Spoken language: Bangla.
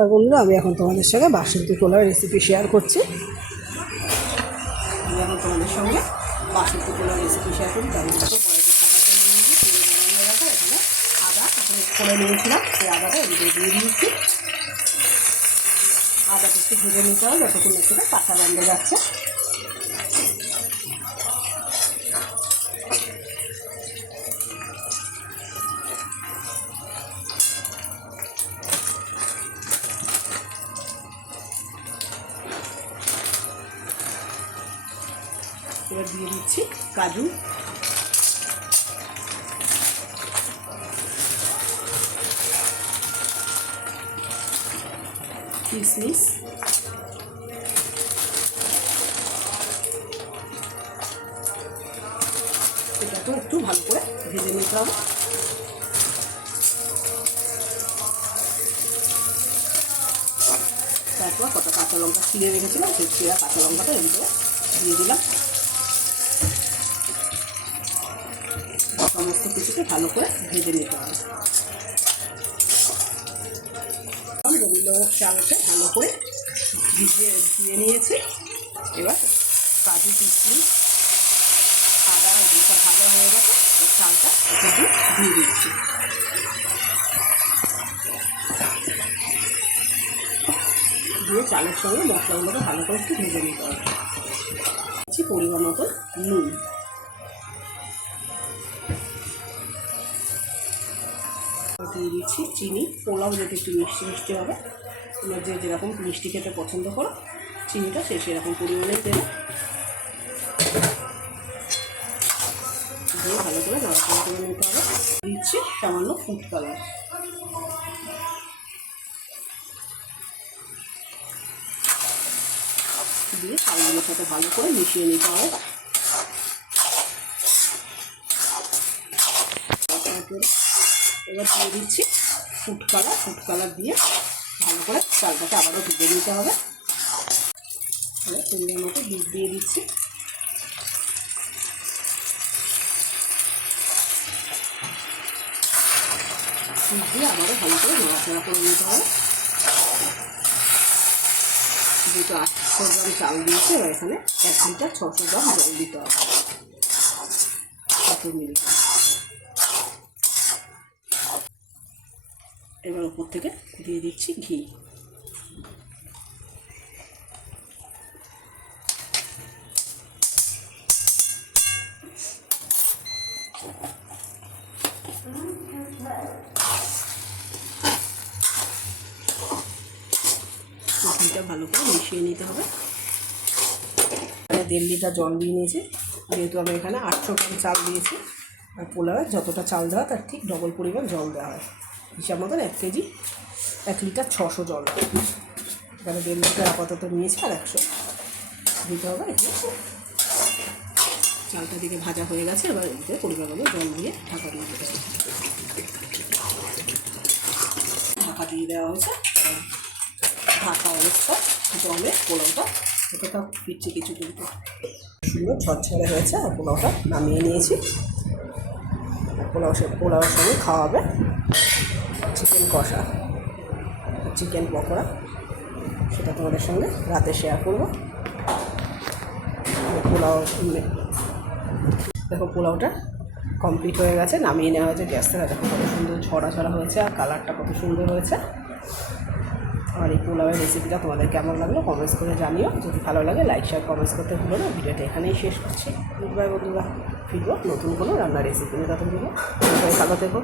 তা আমি এখন তোমাদের সঙ্গে বাসন্তী পোলাও রেসিপি শেয়ার করছি। আমি এখন তোমাদের সঙ্গে রেসিপি শেয়ার করি আদা নিয়েছিলাম, সেই আদাটা দিয়ে একটু ভেজে নিতে হবে, যতক্ষণ একটু কাঁচা গন্ধ যাচ্ছে। এবার দিয়ে দিচ্ছি কাজু। কিশমিশ এটাকেও একটু ভালো করে ভেজে নিতে হবে। তারপর কত কাঁচা লঙ্কা ছিঁড়ে রেখেছিলাম, সেই ছিঁড়া কাঁচা লঙ্কাটা ভিতরে দিয়ে দিলাম। সমস্ত কিছুকে ভালো করে ভেজে নিতে হবে। গোবিন্দভোগ চালকে ভালো করে ভিজিয়ে দিয়ে নিয়েছি। এবার কাজু কিশমিশ, আদা এগুলো ভাজা হয়ে গেছে এই চালটা একটু দিয়ে দিচ্ছি। দিয়ে চালের সঙ্গে মশলাগুলোকে ভালো করে একটু ভেজে নিতে হবে। পরিমাণ মতো নুন। দিয়ে দিচ্ছি চিনি, পোলাও যেটা একটু মিষ্টি মিষ্টি হবে। তোমরা যে যেরকম মিষ্টি খেতে পছন্দ করো, চিনিটা সে সেরকম পরিমাণে দেবে। দিয়ে ভালো করে নাড়াচাড়া করে নিতে হবে। দিচ্ছি সামান্য ফুড কালার দিয়ে চালগুলোর সাথে ভালো করে মিশিয়ে নিতে হবে। এবার দিয়ে দিচ্ছি ফুড কালার ফুড কালার দিয়ে ভালো করে চালটাকে আবারও ভেজে নিতে হবে। পরিমাণ মতো বীজ দিয়ে দিচ্ছি। দিয়ে আবারও ভালো করে নড়াচড়া করে নিতে হবে। যেহেতু আটশো গ্রাম চাল দিয়েছে, এবার এখানে এক লিটার ছশো গ্রাম জল দিতে হবে। ছশো মিলিগ্রাম। এবার উপর থেকে দিয়ে দিচ্ছি ঘি। ঘিটা ভালো করে মিশিয়ে নিতে হবে। দেড় লিটার জল দিয়ে নিয়েছি। যেহেতু আমি এখানে আটশো গ্রাম চাল দিয়েছি, আর পোলাওয়ে যতটা চাল দেওয়া তার ঠিক ডবল পরিমাণ জল দেওয়া হয়। হিসাব মতন এক কেজি, এক লিটার ছশো জল। এখানে দেড় লিটার আপাতত নিয়েছি আর একশো। দিতে হবে চালটা দিকে ভাজা হয়ে গেছে, এবার এদিকে পরিমাণ মতো জল দিয়ে ঢাকা দিয়ে দিয়েছি ঢাকা দিয়ে দেওয়া হয়েছে। ঢাকা অবস্থা জলে পোলাওটা এটা ফিরছে কিছু কিন্তু সুন্দর ঝরঝরে হয়েছে, আর পোলাওটা নামিয়ে নিয়েছি। পোলাও সে পোলাওর সঙ্গে খাওয়াবে চিকেন কষা, চিকেন পকোড়া, সেটা তোমাদের সঙ্গে রাতে শেয়ার করব। পোলাও দেখো পোলাওটা কমপ্লিট হয়ে গেছে, নামিয়ে নেওয়া হয়েছে গ্যাস থেকে। দেখো কত সুন্দর ছড়া ছড়া হয়েছে, আর কালারটা কত সুন্দর হয়েছে। আর এই পোলাওয়ের রেসিপিটা তোমাদের কেমন লাগল কমেন্টস করে জানিও। যদি ভালো লাগে লাইক শেয়ার কমেন্টস করতে ভুলো না। ভিডিওটা এখানেই শেষ করছি। বাই বন্ধুরা। ফিরবো নতুন কোনো রান্নার রেসিপি নিয়ে দেবো ভালো থেকো।